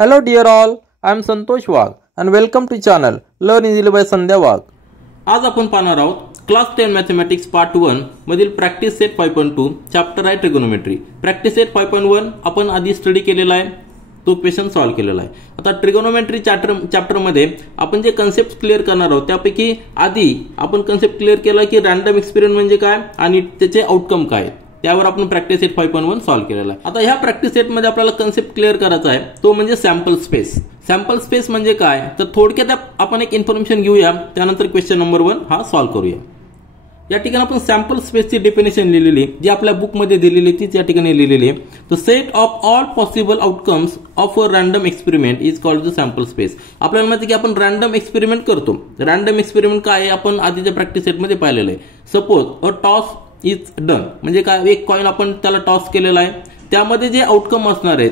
Hello dear all, I am Santosh Wagh and welcome to channel Learn Easily by Sandhya Wagh. आज आपण पाहणार आहोत class 10 mathematics part 1 मधील practice set 5.2 chapter आहे trigonometry. Practice set 5.1 आपण आधी study केलेला आहे, तो क्वेश्चन सॉल्व्ह केलेला आहे. आता ट्रिगोनोमेट्री चॅप्टर मध्ये आपण जे कन्सेप्ट क्लिअर करणार आहोत त्यापैकी आधी आपण कन्सेप्ट क्लिअर केला की रॅन्डम एक्सपेरिमेंट म्हणजे काय आणि त्याचे आउटकम काय, त्यावर आपण प्रॅक्टिस सेट 5.1 सॉल्व्ह केलेला आहे. आता ह्या प्रॅक्टिस सेट मध्ये आपल्याला कन्सेप्ट क्लिअर करायचा आहे, तो म्हणजे सॅम्पल स्पेस. सॅम्पल स्पेस म्हणजे काय तर थोडक्यात आपण एक इन्फॉर्मेशन घेऊया, त्यानंतर क्वेश्चन नंबर 1 हा सॉल्व्ह करूया. या ठिकाणी आपण सॅम्पल स्पेसची डेफिनेशन लिहिलेली जी आपल्या बुक मध्ये दिलेली तीच या ठिकाणी लिहिलेली आहे. The set of all possible outcomes of a random experiment is called the sample space. आपल्याला माहिती की आपण रॅन्डम एक्सपेरिमेंट करतो. रॅन्डम एक्सपेरिमेंट काय आहे आपण आधीच्या प्रॅक्टिस सेट मध्ये पाहिलेलं आहे. Suppose a toss is done म्हणजे काय, एक कॉइन आपण त्याला टॉस केलेला आहे, त्यामध्ये जे आउटकम असणार आहेत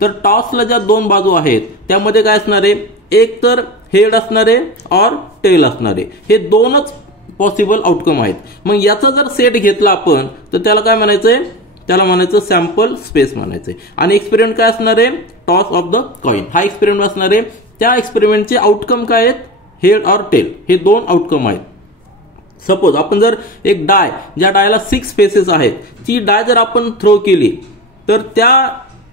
तर टॉसला ज्या दोन बाजू आहेत त्यामध्ये काय असणार आहे, एक तर हेड असणार आहे और टेल असणार आहे. हे दोनच पॉसिबल आउटकम आहेत. मग याचा जर सेट घेतला आपण तर त्याला काय म्हणायचंय, त्याला म्हणायचं सॅम्पल स्पेस म्हणायचंय. आणि एक्सपेरिमेंट काय असणार आहे, टॉस ऑफ द कॉइन हा एक्सपेरिमेंट असणार आहे. त्या एक्सपेरिमेंटचे आउटकम काय आहेत, हेड और टेल हे दोन आउटकम आहेत. सपोज आपण जर एक डाय, ज्या डायला 6 फेसेस आहेत, ती डाय जर आपण थ्रो केली तर त्या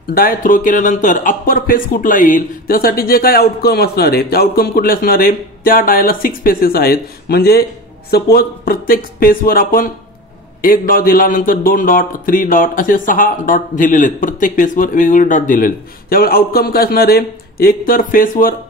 डाय थ्रो केल्यानंतर अप्पर फेस कुठला येईल त्यासाठी जे काही आउटकम असणार आहे ते आउटकम कुठले असणार आहे, त्या डायला 6 फेसेस आहेत म्हणजे सपोज प्रत्येक फेसवर आपण 1 डॉट दिला, नंतर 2 डॉट 3 डॉट असे 6 डॉट दिलेले आहेत, प्रत्येक फेसवर वेगवेगळे डॉट दिलेले आहेत. त्यामुळे आउटकम काय असणार आहे, एक तर फेसवर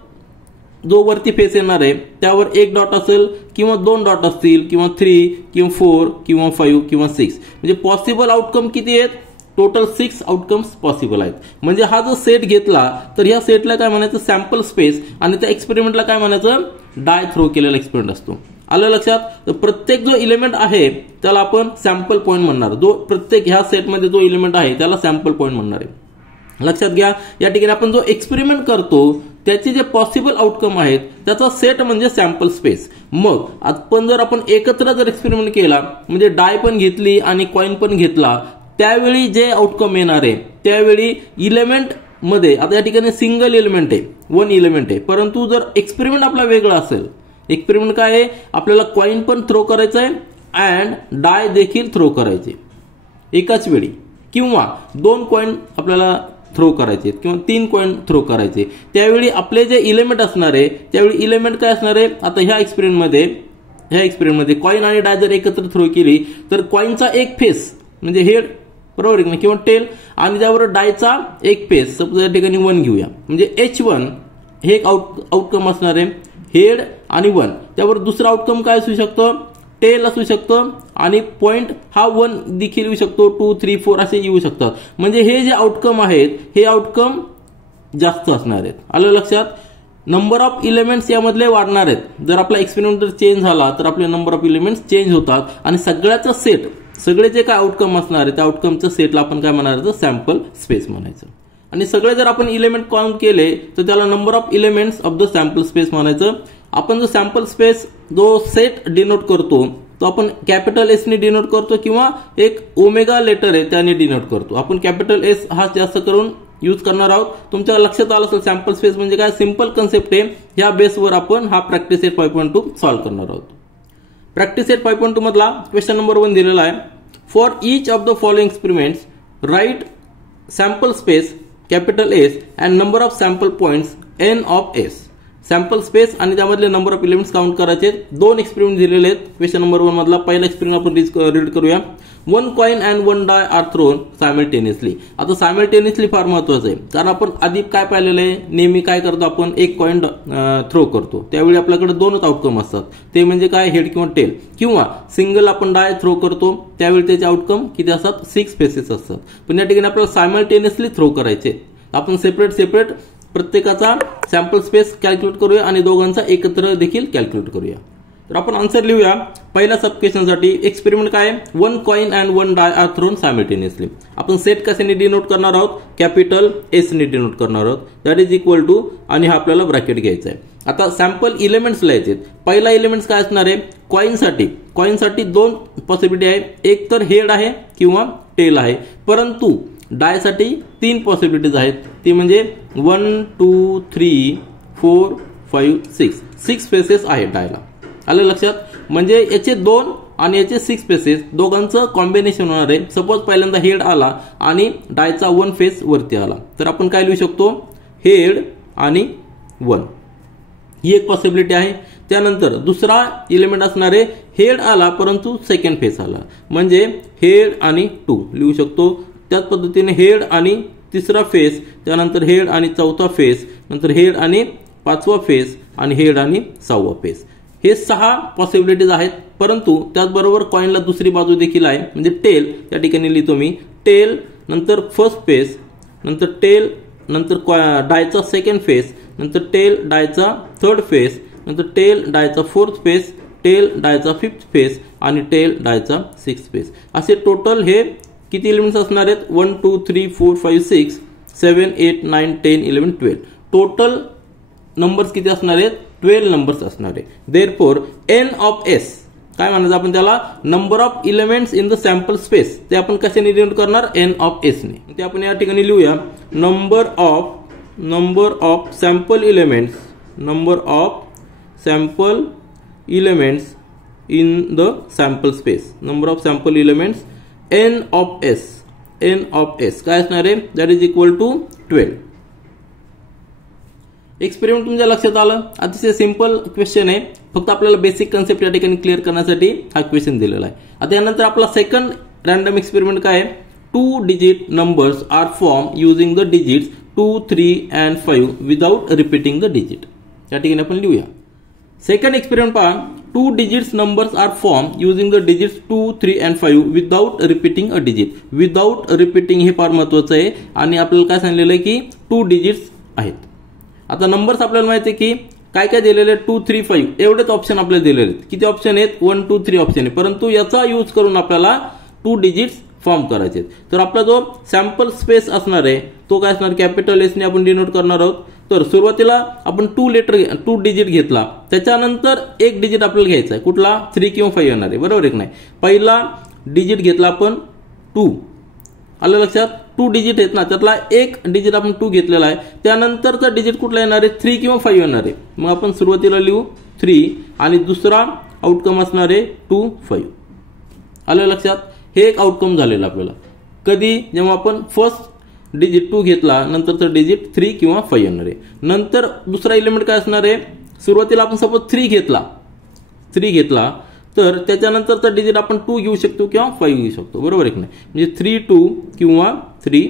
जो वरती फेस येणार आहे त्यावर 1 डॉट असेल किंवा 2 डॉट असतील किंवा 3 किंवा 4 किंवा 5 किंवा 6 म्हणजे पॉसिबल आउटकम किती आहेत, टोटल 6 आउटकम्स पॉसिबल आहेत. म्हणजे हा जो सेट घेतला तर ह्या सेटला काय म्हणायचं सॅम्पल स्पेस आणि त्या एक्सपेरिमेंटला काय म्हणायचं डाय थ्रो केलेला एक्सपेरिमेंट असतो. आलं लक्षात. तर प्रत्येक जो इलेमेंट आहे त्याला आपण सॅम्पल पॉईंट म्हणणार, जो प्रत्येक ह्या सेटमध्ये जो इलेमेंट आहे त्याला सॅम्पल पॉईंट म्हणणार आहे. लक्षात घ्या. या ठिकाणी आपण जो एक्सपेरिमेंट करतो त्याचे जे पॉसिबल आउटकम आहेत त्याचा सेट म्हणजे सॅम्पल स्पेस. मग आपण जर आपण एकत्र जर एक्सपेरिमेंट केला म्हणजे डाय पण घेतली आणि कॉइन पण घेतला, त्यावेळी जे आउटकम येणार आहे त्यावेळी इलेमेंट मध्ये, आता या ठिकाणी सिंगल एलिमेंट आहे, 1 एलिमेंट आहे, परंतु जर एक्सपेरिमेंट आपला वेगळा असेल, एक्सपेरिमेंट काय आहे आपल्याला कॉइन पण थ्रो करायचा आहे अँड डाय देखील थ्रो करायचे एकाच वेळी, किंवा 2 कॉइन आपल्याला थ्रो करायचे किंवा 3 कॉइन थ्रो करायचे, त्यावेळी आपले जे इलेमेंट असणार आहे त्यावेळी इलेमेंट काय असणार आहे, आता ह्या एक्सपेरिमेंटमध्ये कॉइन आणि डाय जर एकत्र थ्रो केली तर कॉइनचा एक फेस म्हणजे हेड बरोबर आहे किंवा टेल आणि त्यावर डायचा एक फेस, सपोज या ठिकाणी 1 घेऊया म्हणजे H1 हे एक आउटकम असणार आहे, हेड आणि 1. त्यावर दुसरा आउटकम काय असू शकतं, टेल असू शकतं आणि पॉइंट हा 1 देखील येऊ शकतो, 2, 3, 4 असे येऊ शकतात. म्हणजे हे जे आउटकम आहेत हे आउटकम जास्त असणार आहेत. आलं लक्षात. नंबर ऑफ इलेमेंट्स यामधले वाढणार आहेत. जर आपला एक्सपेरिमेंट जर चेंज झाला तर आपले नंबर ऑफ इलेमेंट्स चेंज होतात आणि सगळ्याचा सेट, सगळे जे काय आउटकम असणार आहे त्या आउटकमच्या सेटला आपण काय म्हणायचं सॅम्पल स्पेस म्हणायचं. आणि सगळे जर आपण इलेमेंट काउंट केले तर त्याला number of elements of the sample space म्हणायचं. आपण जो सॅम्पल स्पेस जो सेट डिनोट करतो तो आपण कॅपिटल एस ने डिनोट करतो किंवा एक ओमेगा लेटर आहे त्याने डिनोट करतो. आपण कॅपिटल एस हा जास्त करून यूज करणार आहोत. तुमच्या लक्षात आलं असेल सॅम्पल स्पेस म्हणजे काय, सिंपल कन्सेप्ट आहे. ह्या बेसवर आपण हा प्रॅक्टिस सेट 5.2 सॉल्व्ह करणार आहोत. प्रॅक्टिस सेट 5.2 मधला क्वेश्चन नंबर 1 दिलेला आहे. For each of the following experiments write sample space capital S and number of sample points n of S. Sample space आणि त्यामधले नंबर ऑफ एलिमेंट्स काउंट करायचे. 2 experiment दिलेले आहेत. क्वेश्चन नंबर 1 मधला पहिला एक्सपेरिमेंट आपण रीड करूया. 1 coin and 1 die are thrown simultaneously. आता सायमल्टेनियसली फार महत्वाचं आहे कारण आपण आधी काय पाहिलेलं आहे, नेहमी काय करतो आपण एक कॉइन थ्रो करतो त्यावेळी आपल्याकडे 2च आउटकम असतात, ते म्हणजे काय हेड किंवा टेल, किंवा सिंगल आपण डाय थ्रो करतो त्यावेळी त्याचे आउटकम किती असतात 6 फेसेस असतात. पण या ठिकाणी आपल्याला सायमल्टेनियसली थ्रो करायचे. आपण सेपरेट प्रत्येकाचा सॅम्पल स्पेस कॅल्क्युलेट करूया आणि दोघांचा एकत्र देखील कॅल्क्युलेट करूया. तर आपण आन्सर लिहूया. पहिल्या सब क्वेश्चनसाठी एक्सपेरिमेंट काय, 1 coin and 1 die are thrown simultaneously. आपण सेट कशाने डिनोट करणार आहोत, कॅपिटल एस ने डिनोट करणार आहोत. दॅट इज इक्वल टू आणि हा आपल्याला ब्रॅकेट घ्यायचा आहे. आता सॅम्पल इलेमेंट्स लिहायचे. पहिला इलेमेंट्स काय असणार आहे, कॉइनसाठी 2 पॉसिबिलिटी आहे, एक तर हेड आहे किंवा टेल आहे. परंतु डायसाठी 3 पॉसिबिलिटीज आहेत, ती म्हणजे 1 2 3 4 5 6 फेसेस आहेत डायला. आलं लक्षात? म्हणजे याचे 2 आणि याचे 6 फेसेस दोघांचं कॉम्बिनेशन होणार आहे. सपोज पहिल्यांदा हेड आला आणि डायचा 1 फेस वरती आला, तर आपण काय लिहू शकतो? हेड आणि 1, ही एक पॉसिबिलिटी आहे. त्यानंतर दुसरा एलिमेंट असणार आहे हेड आला परंतु सेकंड फेस आला, म्हणजे हेड आणि 2 लिहू शकतो. त्याच पद्धतीने हेड आणि तिसरा फेस, त्यानंतर हेड आणि चौथा फेस, नंतर हेड आणि 5वा फेस आणि हेड आणि 6वा फेस. हे 6 पॉसिबिलिटीज आहेत. परंतु त्याचबरोबर कॉइनला दुसरी बाजू देखील आहे, म्हणजे टेल. त्या ठिकाणी लिहितो मी टेल, नंतर फर्स्ट फेस, नंतर टेल, नंतर डायचा सेकंड फेस, नंतर टेल डायचा थर्ड फेस, नंतर टेल डायचा फोर्थ फेस, टेल डायचा फिफ्थ फेस आणि टेल डायचा 6th फेस. असे टोटल हे किती एलिमेंट्स असणार आहेत? 1 2 3 4 5 6 7 8 9 10 11 12. टोटल नंबर्स किती असणार आहेत? 12 नंबर्स असणार आहे. देअरफॉर एन ऑफ एस काय म्हणायचं आपण त्याला? Number of elements in the sample space. ते आपण कशाने डिनोट करणार? एन ऑफ एस ने. ते आपण या ठिकाणी लिहूया number of sample elements, number of sample elements in the sample space, number of sample elements n of S. N of S काय असणार आहे? That is equal to 12. Experiment तुमच्या लक्षात आलं? अतिशय सिंपल क्वेश्चन आहे, फक्त आपल्याला बेसिक कन्सेप्ट या ठिकाणी क्लिअर करण्यासाठी हा क्वेश्चन दिलेला आहे. आता यानंतर आपला सेकंड रॅन्डम एक्सपेरिमेंट काय आहे? 2 digit numbers are form using the digits 2 3 and 5 without repeating the digit. या ठिकाणी आपण लिहूया सेकंड एक्सपेरिमेंट पहा. 2 digits numbers are form using the digits 2 3 and 5 without repeating a digit. Without repeating हे फार महत्वाचं आहे आणि आपल्याला काय सांगितलेलं आहे की 2 डिजिट्स आहेत. आता नंबर्स आपल्याला माहिती आहे की काय काय दिलेले? 2 3 5 एवढेच ऑप्शन आपल्याला दिलेले आहेत. किती ऑप्शन आहेत? 1 2 3 ऑप्शन आहे, परंतु याचा यूज करून आपल्याला 2 डिजिट्स फॉर्म करायचे. तर आपला जो सॅम्पल स्पेस असणार आहे तो काय असणार? कॅपिटल एस ने आपण डिनोट करणार आहोत. तर सुरुवातीला आपण 2 डिजिट घेतला, त्याच्यानंतर एक डिजिट आपल्याला घ्यायचा आहे. कुठला? 3 किंवा 5 येणार आहे, बरोबर आहे की नाही? पहिला डिजिट घेतला आपण 2. आलं लक्षात? 2 डिजिट आहेत ना, त्यातला एक डिजिट आपण 2 घेतलेला आहे. त्यानंतरचा डिजिट कुठला येणार आहे? 3 किंवा 5 येणार आहे. मग आपण सुरुवातीला लिहू 3 आणि दुसरा आउटकम असणार आहे 2 5. आलं लक्षात? हे एक आउटकम झालेलं आपल्याला. कधी? जेव्हा आपण फर्स्ट डिजिट 2 घेतला, नंतरचा डिजिट 3 किंवा 5 येणार आहे. नंतर दुसरा एलिमेंट काय असणार आहे? सुरुवातीला आपण सपोज 3 घेतला तर त्याच्यानंतरचा डिजिट आपण 2 घेऊ शकतो किंवा 5 घेऊ शकतो, बरोबर आहे की नाही? म्हणजे 3 2 किंवा 3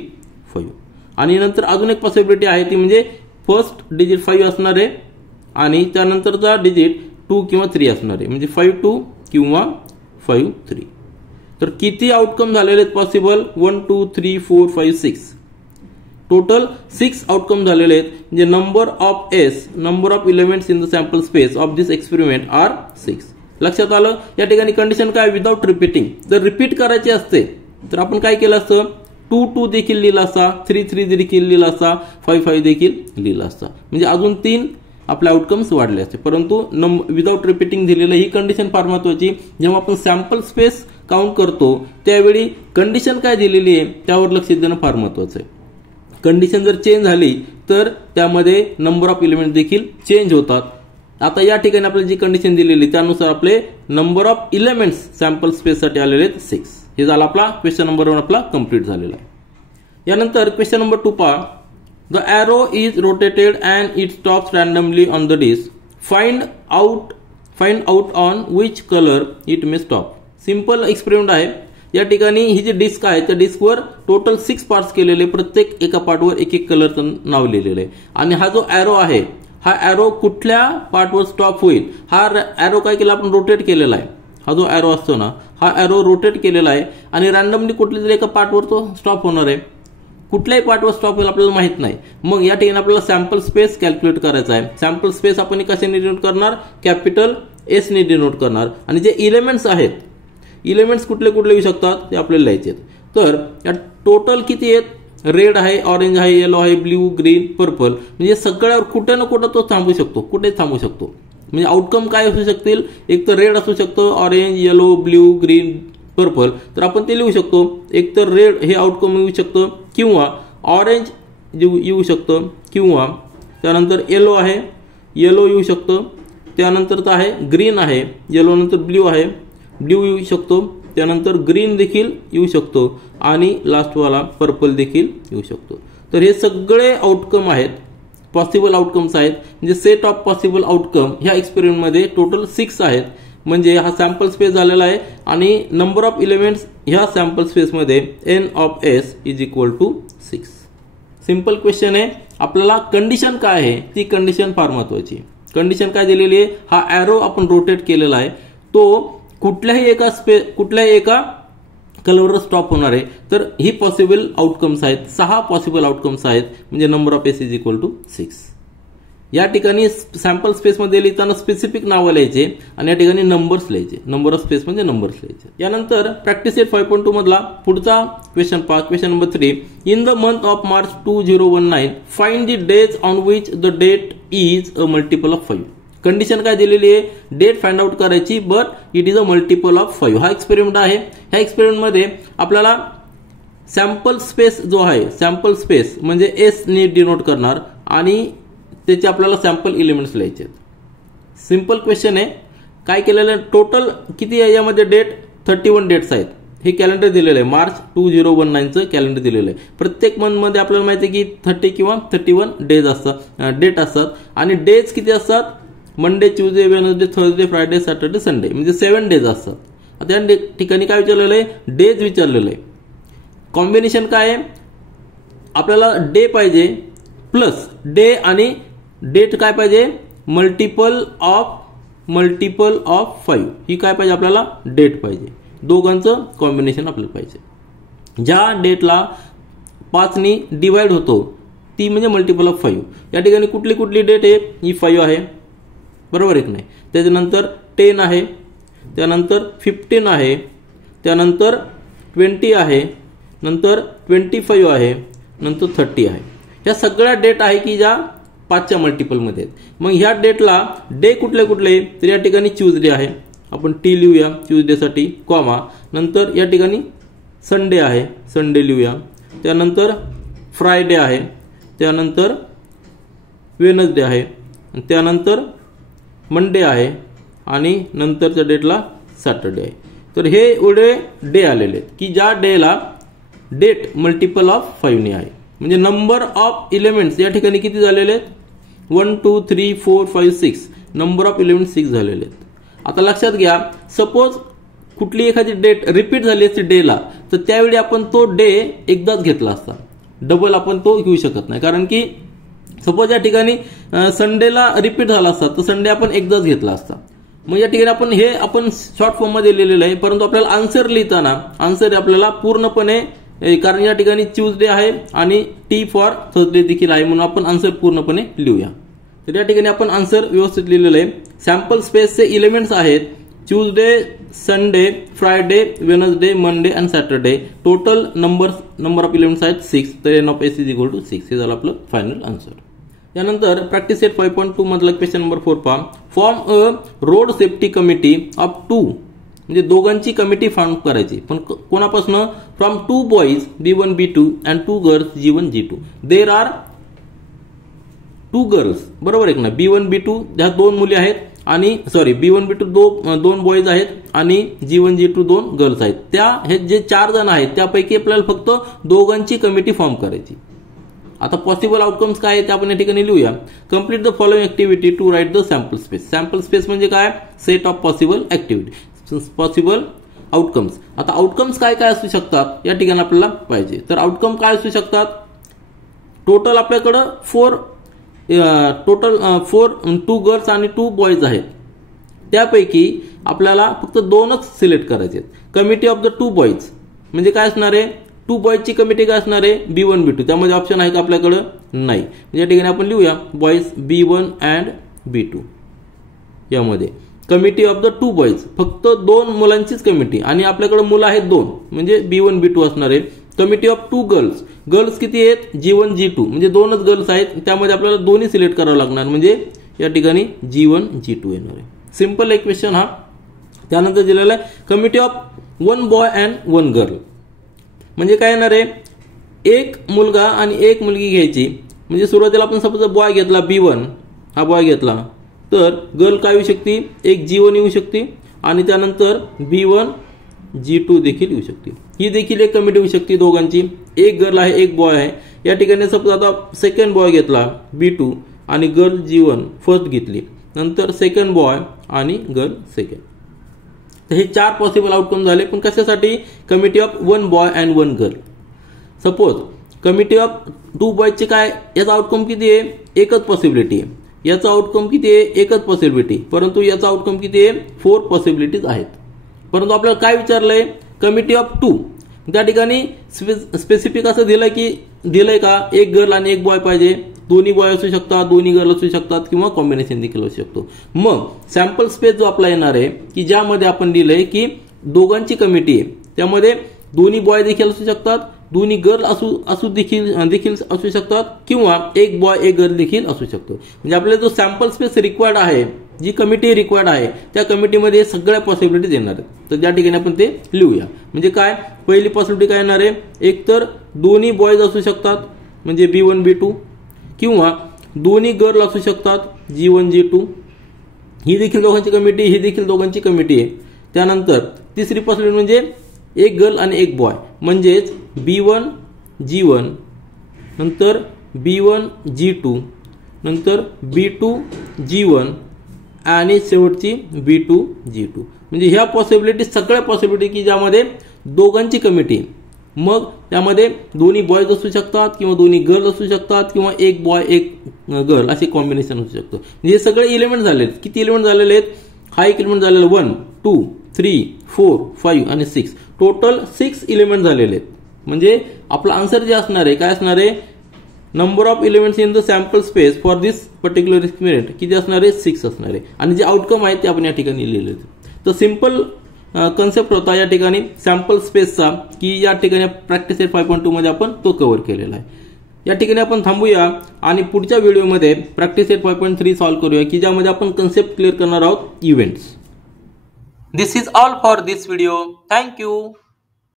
5. आणि नंतर अजून एक पॉसिबिलिटी आहे, ती म्हणजे फर्स्ट डिजिट 5 असणार आहे आणि त्यानंतरचा डिजिट 2 किंवा 3 असणार आहे, म्हणजे 5 2 किंवा 5 3. तर किती आउटकम झालेले आहेत पॉसिबल? 1 2 3 4 5 6. टोटल 6 आउटकम झालेले आहेत. म्हणजे number of S, number of elements in the sample space of this experiment are 6. लक्षात आलं? या ठिकाणी कंडिशन काय? Without repeating. जर रिपीट करायची असते तर आपण काय केलं असतं? 2 2 देखील लिहिला असता, 3 3 देखील लिहिला असता, 5 5 देखील लिहिला असता, म्हणजे अजून 3 आपले आउटकम्स वाढले असते. परंतु विदाउट रिपीटिंग दिलेलं ही कंडिशन फार महत्वाची. जेव्हा आपण सॅम्पल स्पेस काउंट करतो त्यावेळी कंडिशन काय दिलेली आहे त्यावर लक्ष देणं फार महत्वाचं आहे. कंडिशन जर चेंज झाली तर त्यामध्ये नंबर ऑफ एलिमेंट देखील चेंज होतात. आता या ठिकाणी आपल्याला जी कंडिशन दिलेली त्यानुसार आपले number of elements sample space साठी आलेले आहेत 6. हे झाला आपला क्वेश्चन नंबर 1 आपला कंप्लीट झालेला आहे. यानंतर क्वेश्चन नंबर 2 पहा. The arrow is rotated and it stops randomly on the disc. Find out on which colour it may stop. Simple experiment आहे. या ठिकाणी ही जी डिस्क आहे त्या डिस्कवर टोटल 6 पार्ट्स केलेले, प्रत्येक एका पार्टवर एक एक कलरचं नाव लिहिलेलं आहे. आणि हा जो एरो आहे हा एरो कुठल्या पार्टवर स्टॉप होईल? हा एरो काय केला आपण? रोटेट केलेला आहे. हा जो एरो असतो ना हा एरो रोटेट केलेला आहे आणि रॅन्डमली कुठल्या तरी एका पार्टवर तो स्टॉप होणार आहे. कुठल्याही पार्टवर स्टॉप होईल आपल्याला माहित नाही. मग या ठिकाणी आपल्याला सॅम्पल स्पेस कॅल्क्युलेट करायचा आहे. सॅम्पल स्पेस आपण कशाने डिनोट करणार? कॅपिटल एस ने डिनोट करणार. आणि जे एलिमेंट्स आहेत, एलिमेंट्स कुठले कुठले येऊ शकतात ते आपल्याला लिहायचे आहेत. तर या टोटल किती आहेत? रेड आहे, ऑरेंज आहे, येलो आहे, ब्ल्यू, ग्रीन, पर्पल. म्हणजे सगळ्यावर कुठे ना कुठं तो थांबू शकतो, कुठे थांबू शकतो. म्हणजे आउटकम काय असू शकतील? एक तर रेड असू शकतो, orange, yellow, blue, green, purple, तर आपण ते लिहू शकतो. एक तर रेड हे आउटकम येऊ शकतं किंवा ऑरेंज येऊ शकतं किंवा त्यानंतर येलो आहे, येलो येऊ शकतं. त्यानंतर तर आहे ग्रीन आहे, येलो नंतर ब्ल्यू आहे, ब्ल्यू येऊ शकतो. त्यानंतर ग्रीन देखील येऊ शकतो आणि लास्टवाला पर्पल देखील येऊ शकतो. तर हे सगळे आउटकम आहेत, पॉसिबल आउटकम्स आहेत. म्हणजे सेट ऑफ पॉसिबल आउटकम ह्या एक्सपेरिमेंटमध्ये टोटल 6 आहेत. म्हणजे हा सॅम्पल स्पेस झालेला आहे आणि नंबर ऑफ एलिमेंट्स ह्या सॅम्पल स्पेसमध्ये n of s is equal to 6. Simple question आहे. आपल्याला कंडिशन काय आहे ती कंडिशन फार महत्वाची. कंडिशन काय दिलेली आहे, हा ॲरो आपण रोटेट केलेला आहे, तो कुठल्याही एका कलरवर स्टॉप होणार आहे. तर ही पॉसिबल आउटकम्स आहेत, 6 पॉसिबल आउटकम्स आहेत. म्हणजे number of S is equal to 6. या ठिकाणी सॅम्पल स्पेसमध्ये लिहिताना स्पेसिफिक नावं लिहायचे आणि या ठिकाणी नंबर्स लिहायचे, नंबर ऑफ स्पेस म्हणजे नंबर्स लिहायचे. यानंतर प्रॅक्टिस सेट 5.2 मधला पुढचा क्वेश्चन पहा. Question number 3. In the month of March 2019 find the days on which the date is a multiple of 5. Condition काय दिलेली आहे, डेट फाइंड आउट करायची but it is a multiple of 5. हा experiment आहे. ह्या एक्सपेरिमेंटमध्ये आपल्याला सॅम्पल स्पेस जो आहे, सॅम्पल स्पेस म्हणजे एस ने डिनोट करणार आणि त्याचे आपल्याला सॅम्पल एलिमेंट्स लिहायचे. सिंपल क्वेश्चन आहे. काय केलेलं आहे, टोटल किती आहे यामध्ये डेट, 31 डेट्स आहेत. हे कॅलेंडर दिलेलं आहे, मार्च 2019चं कॅलेंडर दिलेलं आहे. प्रत्येक मंथमध्ये आपल्याला माहिती आहे की 30 किंवा 31 डेज असतात, डेट असतात. आणि डेज किती असतात, Monday, Tuesday, Wednesday, Thursday, Friday, Saturday, Sunday, म्हणजे 7 डेज असतात. आता या ठिकाणी काय विचारलेलं आहे, डेज विचारलेलं आहे. कॉम्बिनेशन काय आहे, आपल्याला डे पाहिजे प्लस डे आणि डेट काय पाहिजे, मल्टिपल ऑफ 5. ही काय पाहिजे आपल्याला, डेट पाहिजे. दोघांचं कॉम्बिनेशन आपल्याला पाहिजे. ज्या डेटला 5 डिवाइड होतो ती म्हणजे मल्टिपल ऑफ 5. या ठिकाणी कुठली कुठली डेट आहे, ही 5 आहे, बरोबर आहे की नाही. त्याच्यानंतर 10 आहे, त्यानंतर 15 आहे, त्यानंतर 20 आहे, नंतर 25 आहे, नंतर 30 आहे. ह्या सगळ्या डेट आहे की ज्या 5च्या मल्टिपलमध्ये आहेत. मग ह्या डेटला डे कुठले कुठले, तर या ठिकाणी ट्यूजडे आहे, आपण टी लिहूया ट्यूजडेसाठी, कॉमा. नंतर या ठिकाणी संडे आहे, संडे लिहूया. त्यानंतर फ्रायडे आहे, त्यानंतर वेनसडे आहे, त्यानंतर मंडे आहे आणि नंतरच्या डेटला सॅटर्डे आहे. तर हे एवढे डे आलेले आहेत की ज्या डेला डेट मल्टिपल ऑफ 5 आहे. म्हणजे नंबर ऑफ एलिमेंट्स या ठिकाणी किती झालेले आहेत, 1 2 3 4 5 6. नंबर ऑफ एलिमेंट्स 6 झालेले आहेत. आता लक्षात घ्या, सपोज कुठली एखादी डेट रिपीट झाली असती डेला, तर त्यावेळी आपण तो डे एकदाच घेतला असता, डबल आपण तो घेऊ शकत नाही. कारण की सपोज या ठिकाणी संडेला रिपीट झाला असता तर संडे आपण एकदाच घेतला असता. मग या ठिकाणी आपण शॉर्ट फॉर्म मध्ये लिहिलेलं आहे, परंतु आपल्याला आन्सर लिहिताना आन्सर आपल्याला पूर्णपणे, कारण या ठिकाणी ट्यूजडे आहे आणि टी फॉर थर्सडे देखील आहे, म्हणून आपण आन्सर पूर्णपणे लिहूया. तर या ठिकाणी आपण आन्सर व्यवस्थित लिहिलेलं आहे. सॅम्पल स्पेसचे एलिमेंट्स आहेत Tuesday, Sunday, Friday, Wednesday, Monday and Saturday. Total number of elements आहेत 6. तर n of S is equal to 6. हे झालं आपलं फायनल आन्सर. यानंतर प्रॅक्टिस सेट 5.2 मधला क्वेश्चन नंबर 4 पहा. Form a road safety committee of 2, म्हणजे दोघांची कमिटी फॉर्म करायची. पण कोणापासून, from 2 boys B1 B2 and 2 girls G1 G2. There are 2 girls, बरोबर आहे ना. B1 B2 ह्या 2 मुली आहेत आणि B1 B2 दोन बॉईज आहेत आणि G1 G2 2 गर्ल्स आहेत. हे जे 4 जण आहेत त्यापैकी आपल्याला फक्त दोघांची कमिटी फॉर्म करायची. आता पॉसिबल आउटकम्स काय आहे ते आपण या ठिकाणी लिहूया. Complete the following activity to write the sample space. Sample space म्हणजे काय, set of possible activity, possible outcomes. आता आउटकम्स काय काय असू शकतात या ठिकाणी आपल्याला पाहिजे. तर आउटकम काय असू शकतात, टोटल आपल्याकडं 4 2 गर्ल्स आणि 2 बॉईज आहेत. त्यापैकी आपल्याला फक्त 2च सिलेक्ट करायचे. कमिटी ऑफ द 2 बॉईज म्हणजे काय असणार आहे, 2 बॉईजची कमिटी काय असणार आहे, B1 B2. त्यामध्ये ऑप्शन आहे का आपल्याकडं, नाही. या ठिकाणी आपण लिहूया बॉईज B1 अँड B2. यामध्ये कमिटी ऑफ द 2 बॉईज, फक्त 2 मुलांचीच कमिटी आणि आपल्याकडे मुलं आहेत 2, म्हणजे B1 B2 असणार आहे. कमिटी ऑफ 2 गर्ल्स, गर्ल्स किती आहेत, G1 G2, म्हणजे 2च गर्ल्स आहेत. त्यामध्ये आपल्याला दोन्ही सिलेक्ट करावं लागणार, म्हणजे या ठिकाणी G1 G2 येणार आहे. सिंपल इक्वेशन हा. त्यानंतर दिलेला आहे committee of 1 boy and 1 girl. म्हणजे काय येणार आहे, एक मुलगा आणि एक मुलगी घ्यायची. म्हणजे सुरुवातीला आपण सपोज बॉय घेतला B1, हा बॉय घेतला, तर गर्ल काय येऊ शकते, एक G1 येऊ शकते आणि त्यानंतर B1 G2 देखील येऊ शकते. ही देखील एक कमिटी येऊ शकते दोघांची. एक गर्ल आहे एक बॉय आहे. या ठिकाणी सपोज आता सेकंड बॉय घेतला B2 आणि गर्ल G1 फर्स्ट घेतली, नंतर सेकंड बॉय आणि गर्ल सेकंड. तर हे 4 पॉसिबल आउटकम झाले. पण कशासाठी, committee of 1 boy and 1 girl. Suppose committee of 2 बॉयचे काय, याचा आउटकम किती आहे, एकच पॉसिबिलिटी आहे. याचा आउटकम किती आहे, एकच पॉसिबिलिटी. परंतु याचा आउटकम किती आहे, 4 पॉसिबिलिटीज आहेत. परंतु आपल्याला काय विचारलंय, कमिटी ऑफ 2. त्या ठिकाणी स्पेसिफिक असं दिलंय का, एक गर्ल आणि एक बॉय पाहिजे. दोन्ही बॉय असू शकतात, दोन्ही गर्ल असू शकतात किंवा कॉम्बिनेशन देखील असू शकतो. मग सॅम्पल स्पेस जो आपला येणार आहे की ज्यामध्ये आपण दिलंय की दोघांची कमिटी आहे, त्यामध्ये दोन्ही बॉय देखील असू शकतात, दोन्ही गर्ल देखील असू शकतात किंवा एक बॉय एक गर्ल देखील असू शकतो. म्हणजे आपल्याला जो सॅम्पल स्पेस रिक्वायर्ड आहे, जी कमिटी रिक्वायर्ड आहे, त्या कमिटीमध्ये सगळ्या पॉसिबिलिटीज येणार आहेत. तर त्या ठिकाणी आपण ते लिहूया. म्हणजे काय, पहिली पॉसिबिलिटी काय येणार आहे, एक तर दोन्ही बॉयज असू शकतात म्हणजे B1 B2 किंवा दोन्ही गर्ल असू शकतात G1 G2. ही देखील दोघांची कमिटी, ही देखील दोघांची कमिटी आहे. त्यानंतर तिसरी पॉसिबिलिटी म्हणजे एक गर्ल आणि एक बॉय, म्हणजेच B1 G1, नंतर B1 G2, नंतर B2 G1 आणि शेवटची B2 G2. म्हणजे ह्या पॉसिबिलिटी सगळ्या पॉसिबिलिटी की ज्यामध्ये दोघांची कमिटी, मग त्यामध्ये दोन्ही बॉयज असू शकतात किंवा दोन्ही गर्ल असू शकतात किंवा एक बॉय एक गर्ल असे कॉम्बिनेशन असू शकतं. म्हणजे हे सगळे इलिमेंट झाले आहेत. किती इलिमेंट झालेले आहेत, हा एक इलिमेंट झालेला 1 2 3 4 5 आणि 6, टोटल 6 इलिमेंट झालेले आहेत. म्हणजे आपला आन्सर जे असणार आहे काय असणार आहे, number of elements in the sample space for this particular experiment किती असणार आहे, 6 असणार आहे. आणि जे आउटकम आहे ते आपण या ठिकाणी लिहिलेले आहेत. तर सिंपल कन्सेप्ट होता या ठिकाणी सॅम्पल स्पेसचा, की या ठिकाणी प्रॅक्टिस सेट 5.2 मध्ये आपण तो कव्हर केलेला आहे. या ठिकाणी आपण थांबूया आणि पुढच्या व्हिडिओमध्ये प्रॅक्टिस सेट 5.3 सॉल्व्ह करूया, की ज्यामध्ये आपण कन्सेप्ट क्लिअर करणार आहोत events. This is all for this video. Thank you.